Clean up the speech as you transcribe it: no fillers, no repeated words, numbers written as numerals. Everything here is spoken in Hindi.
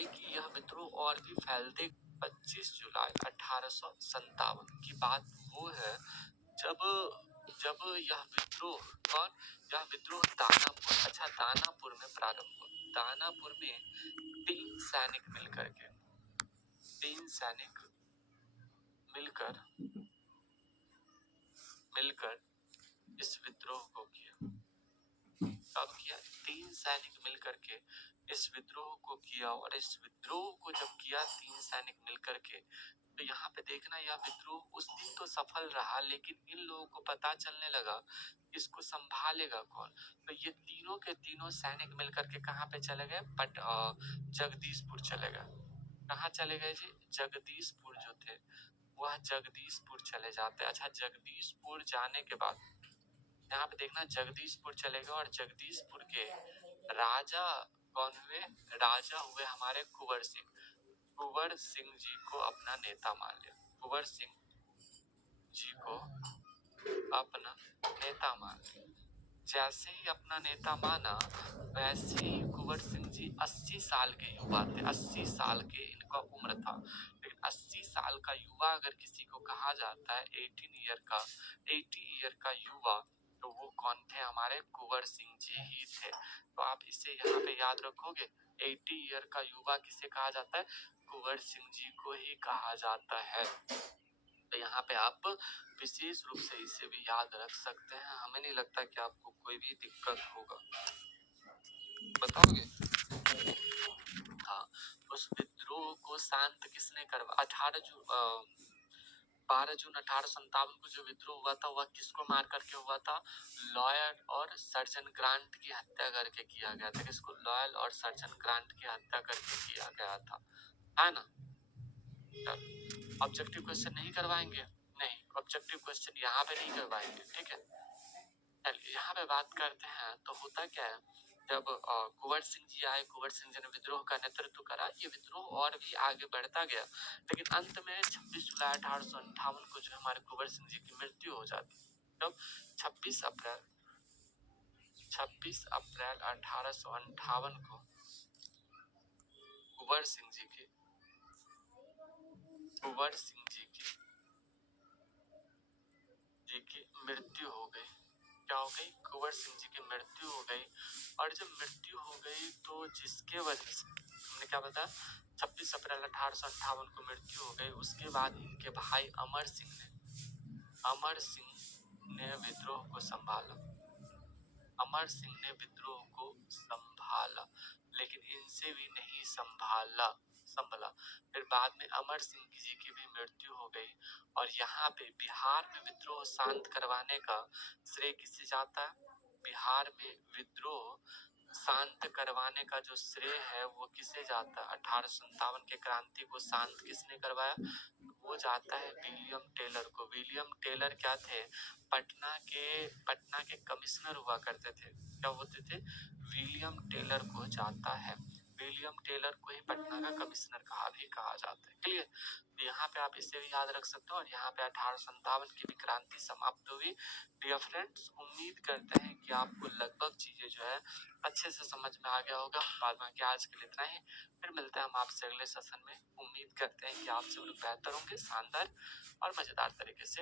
आगे कि यह विद्रोह और भी फैलते। 25 जुलाई 1857 की बात वो है जब जब यह विद्रोह दानापुर में प्रारंभ हुआ। दानापुर में तीन सैनिक मिलकर इस विद्रोह को किया। कब किया? तीन सैनिक मिलकर के इस विद्रोह को किया। और इस विद्रोह को जब किया तीन सैनिक मिलकर के, तो यहाँ पे देखना यह विद्रोह उस दिन तो सफल रहा, लेकिन इन लोगों को पता चलने लगा इसको संभालेगा कौन। तो ये तीनों के तीनों सैनिक मिलकर के कहाँ पे चले गए? जगदीशपुर चले गए। कहाँ चले गए जी? जगदीशपुर जो थे वह जगदीशपुर चले जाते। अच्छा, जगदीशपुर जाने के बाद यहाँ पे देखना जगदीशपुर चले गए और जगदीशपुर के राजा कौन हुए? राजा हुए हमारे कुंवर सिंह जी को अपना नेता मान लिया। कुंवर सिंह जी को अपना नेता मान लिया। जैसे ही अपना नेता माना, वैसे ही कुंवर सिंह जी 80 साल के युवा थे। 80 साल के इनका उम्र था। लेकिन 80 साल का युवा अगर किसी को कहा जाता है 80 ईयर का युवा, तो वो कौन थे? हमारे कुंवर सिंह जी ही थे। तो आप इसे यहाँ पे याद रखोगे। 80 ईयर का युवा किसे कहा जाता है? कुंवर सिंह जी को ही कहा जाता है। तो यहाँ पे आप विशेष रूप से इसे भी याद रख सकते हैं। हमें नहीं लगता कि आपको कोई भी दिक्कत होगा। बताओगे? हाँ, उस विद्रोह को शांत किसने करवा? 12 जून 1857 को जो विद्रोह हुआ था वह किसको मार करके हुआ था? लॉयड और सर्जन ग्रांट की हत्या करके किया गया था। किसको? लॉयल और सर्जन ग्रांट की हत्या करके किया गया था, है ना? ऑब्जेक्टिव क्वेश्चन नहीं करवाएंगे? नहीं, ऑब्जेक्टिव क्वेश्चन यहाँ पे नहीं करवाएंगे, ठीक है। चलिए यहाँ पे बात करते हैं। तो होता क्या है, जब कुंवर सिंह जी आए, कुंवर सिंह जी ने विद्रोह का नेतृत्व करा। ये विद्रोह और भी आगे बढ़ता गया, लेकिन अंत में 26 जुलाई 1858 को जो हमारे कुंवर सिंह जी की मृत्यु हो जाती। तब 26 अप्रैल 1858 को कुंवर सिंह जी की मृत्यु हो गई। क्या हो गई? कुंवर सिंह जी की मृत्यु हो गई। और जब मृत्यु हो गई तो जिसके वजह से हमने क्या बताया, 26 अप्रैल 1858 को मृत्यु हो गई। उसके बाद इनके भाई अमर सिंह ने विद्रोह को संभाला। लेकिन इनसे भी नहीं संभला। फिर बाद में अमर सिंह जी की भी मृत्यु हो गई। और यहाँ पे बिहार में विद्रोह शांत करवाने का श्रेय किसे जाता है? बिहार में विद्रोह शांत करवाने का जो श्रेय है वो किसे जाता है? 1857 के क्रांति को शांत किसने करवाया? वो जाता है विलियम टेलर को। विलियम टेलर क्या थे? पटना के कमिश्नर हुआ करते थे। क्या होते थे? विलियम टेलर को जाता है। विलियम टेलर को ही पटना का कमिश्नर कहा जाता है। क्लियर? तो यहाँ पे आप इसे भी याद रख सकते हो। और यहाँ पे 1857 की भी क्रांति समाप्त हुई। डियर फ्रेंड्स, उम्मीद करते हैं कि आपको लगभग चीजें जो है अच्छे से समझ में आ गया होगा। बाद में आज के लिए इतना ही। फिर मिलते हैं हम आपसे अगले सेशन में। उम्मीद करते हैं कि आप सब लोग बेहतर होंगे, शानदार और मजेदार तरीके से